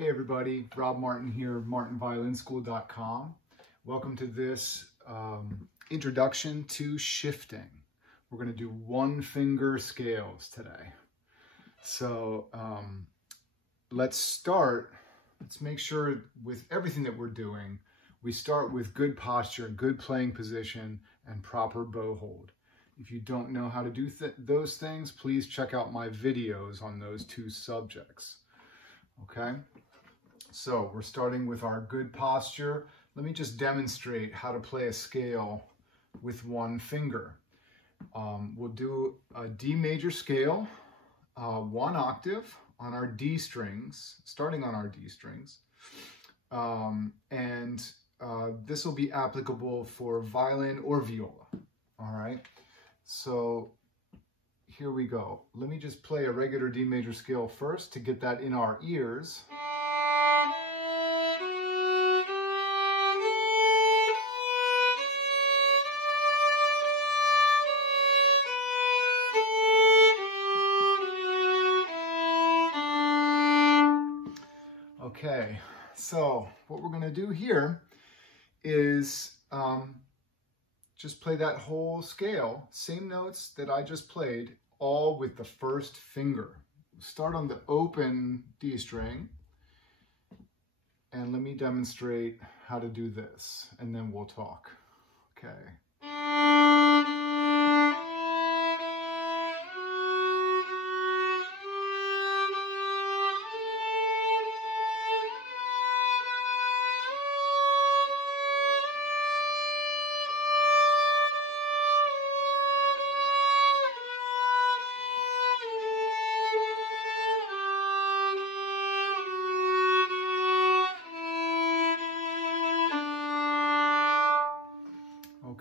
Hey everybody, Rob Martin here, martinviolinschool.com. Welcome to this introduction to shifting. We're going to do one finger scales today. So let's make sure with everything that we're doing, we start with good posture, good playing position, and proper bow hold. If you don't know how to do those things, please check out my videos on those two subjects. Okay? So we're starting with our good posture. Let me just demonstrate how to play a scale with one finger. We'll do a D major scale, one octave on our D strings, starting on our D strings. This will be applicable for violin or viola. All right, so here we go. Let me just play a regular D major scale first to get that in our ears. Okay, so what we're going to do here is just play that whole scale, same notes that I just played, all with the first finger. Start on the open D string, and let me demonstrate how to do this, and then we'll talk. Okay.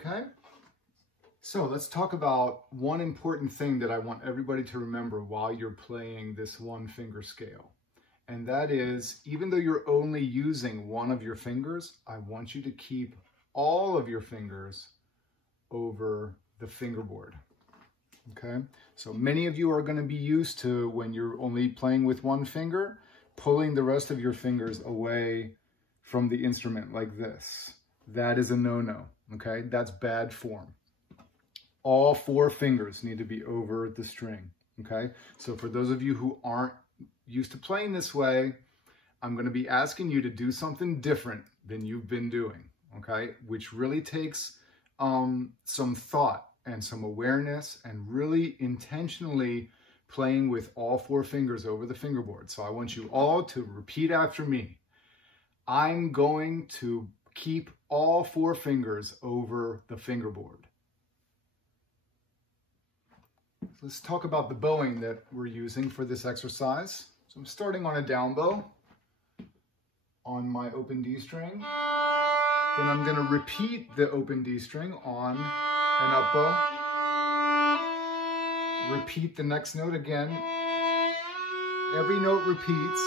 Okay, so let's talk about one important thing that I want everybody to remember while you're playing this one finger scale. And that is, even though you're only using one of your fingers, I want you to keep all of your fingers over the fingerboard. Okay, so many of you are going to be used to, when you're only playing with one finger, pulling the rest of your fingers away from the instrument like this. That is a no-no. Okay, that's bad form. All four fingers need to be over the string. Okay, so for those of you who aren't used to playing this way, I'm going to be asking you to do something different than you've been doing. Okay, which really takes some thought and some awareness and really intentionally playing with all four fingers over the fingerboard. So I want you all to repeat after me. I'm going to keep all four fingers over the fingerboard. Let's talk about the bowing that we're using for this exercise. So I'm starting on a down bow on my open D string. Then I'm going to repeat the open D string on an up bow. Repeat the next note again. Every note repeats.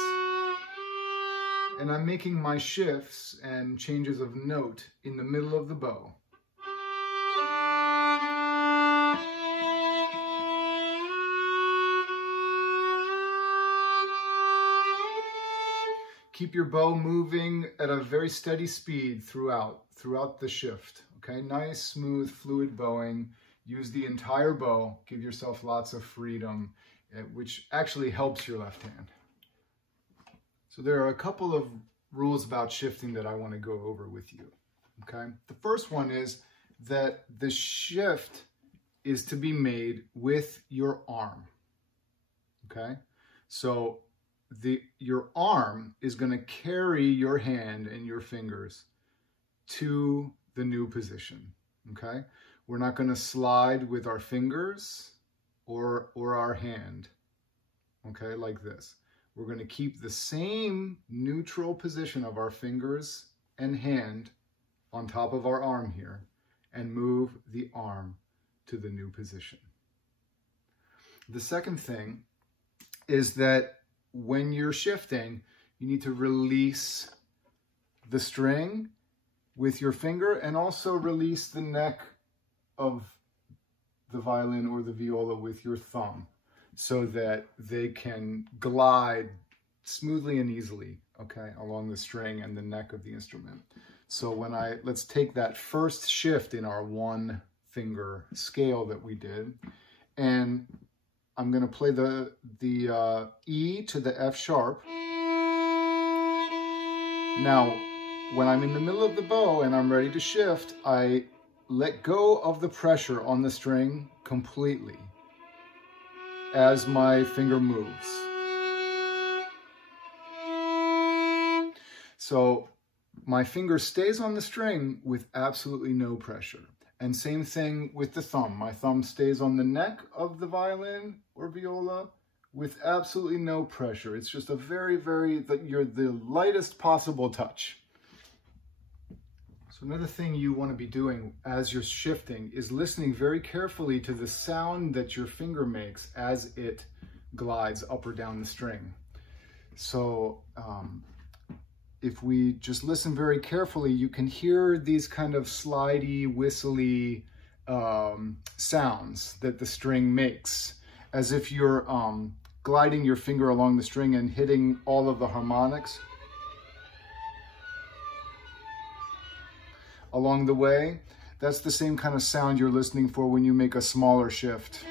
And I'm making my shifts and changes of note in the middle of the bow. Keep your bow moving at a very steady speed throughout the shift. Okay, nice, smooth, fluid bowing. Use the entire bow. Give yourself lots of freedom, which actually helps your left hand. So there are a couple of rules about shifting that I want to go over with you, okay? The first one is that the shift is to be made with your arm, okay? So your arm is going to carry your hand and your fingers to the new position, okay? We're not going to slide with our fingers or our hand, okay, like this. We're going to keep the same neutral position of our fingers and hand on top of our arm here and move the arm to the new position. The second thing is that when you're shifting, you need to release the string with your finger and also release the neck of the violin or the viola with your thumb, so that they can glide smoothly and easily, okay, along the string and the neck of the instrument. So let's take that first shift in our 1-finger scale that we did, and I'm going to play the E to the F sharp. Now, when I'm in the middle of the bow and I'm ready to shift, I let go of the pressure on the string completely as my finger moves. So my finger stays on the string with absolutely no pressure. And same thing with the thumb. My thumb stays on the neck of the violin or viola with absolutely no pressure. It's just a you're the lightest possible touch. So another thing you want to be doing as you're shifting is listening very carefully to the sound that your finger makes as it glides up or down the string. So if we just listen very carefully, you can hear these kind of slidey, whistly sounds that the string makes, as if you're gliding your finger along the string and hitting all of the harmonics along the way. That's the same kind of sound you're listening for when you make a smaller shift.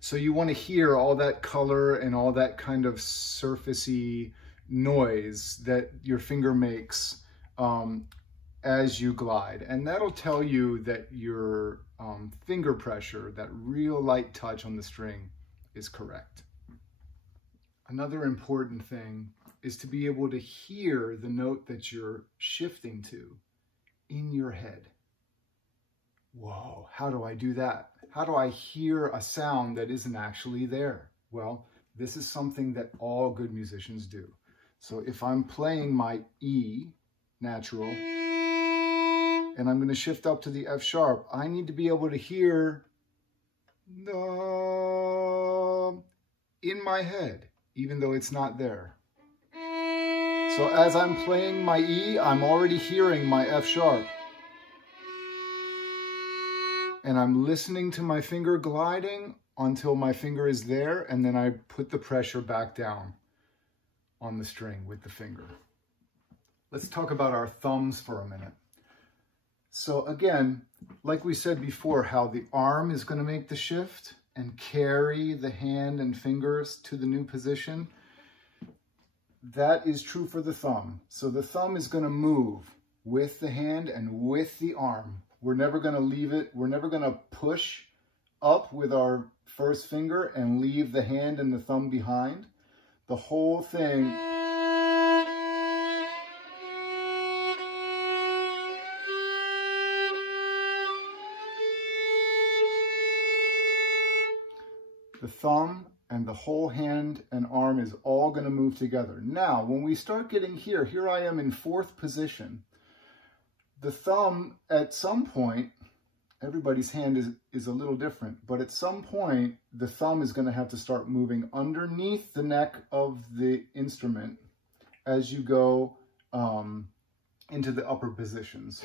So you want to hear all that color and all that kind of surfacey noise that your finger makes as you glide. And that'll tell you that your finger pressure, that real light touch on the string, is correct. Another important thing is to be able to hear the note that you're shifting to in your head. Whoa, how do I do that? How do I hear a sound that isn't actually there? Well, this is something that all good musicians do. So if I'm playing my E natural and I'm going to shift up to the F sharp, I need to be able to hear the in my head, even though it's not there. So as I'm playing my E, I'm already hearing my F sharp. And I'm listening to my finger gliding until my finger is there, and then I put the pressure back down on the string with the finger. Let's talk about our thumbs for a minute. So again, like we said before, how the arm is going to make the shift and carry the hand and fingers to the new position. That is true for the thumb. So the thumb is going to move with the hand and with the arm. We're never going to leave it. We're never going to push up with our first finger and leave the hand and the thumb behind. The whole thing the thumb and the whole hand and arm is all going to move together. Now, when we start getting here I am in 4th position. The thumb, at some point, everybody's hand is a little different, but at some point, the thumb is going to have to start moving underneath the neck of the instrument as you go into the upper positions.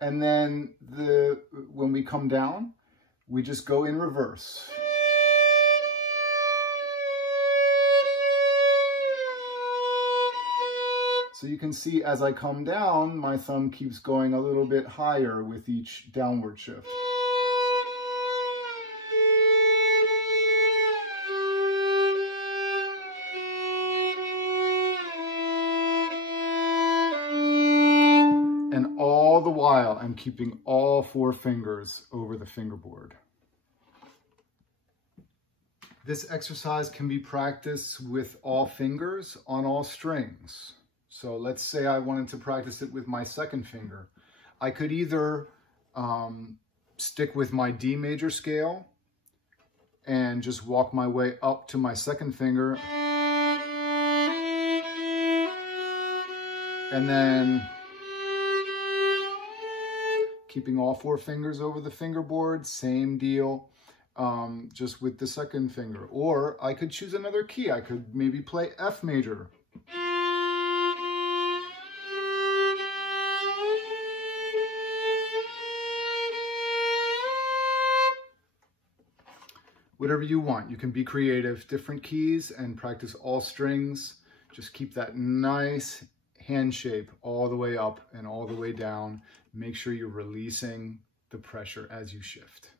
And then when we come down, we just go in reverse. So you can see as I come down, my thumb keeps going a little bit higher with each downward shift. And all the while, I'm keeping all 4 fingers over the fingerboard. This exercise can be practiced with all fingers on all strings. So let's say I wanted to practice it with my 2nd finger. I could either stick with my D major scale and just walk my way up to my 2nd finger. And then keeping all 4 fingers over the fingerboard, same deal. just with the second finger. Or I could choose another key. I could maybe play F major. Whatever you want. You can be creative, different keys, and practice all strings. Just keep that nice hand shape all the way up and all the way down. Make sure you're releasing the pressure as you shift.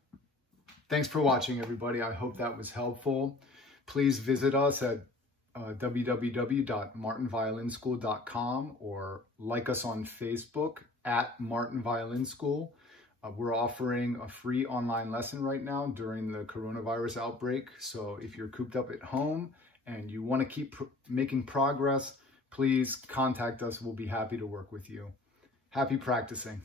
Thanks for watching, everybody. I hope that was helpful. Please visit us at www.martinviolinschool.com or like us on Facebook at Martin Violin School. We're offering a free online lesson right now during the coronavirus outbreak. So if you're cooped up at home and you want to keep making progress, please contact us. We'll be happy to work with you. Happy practicing.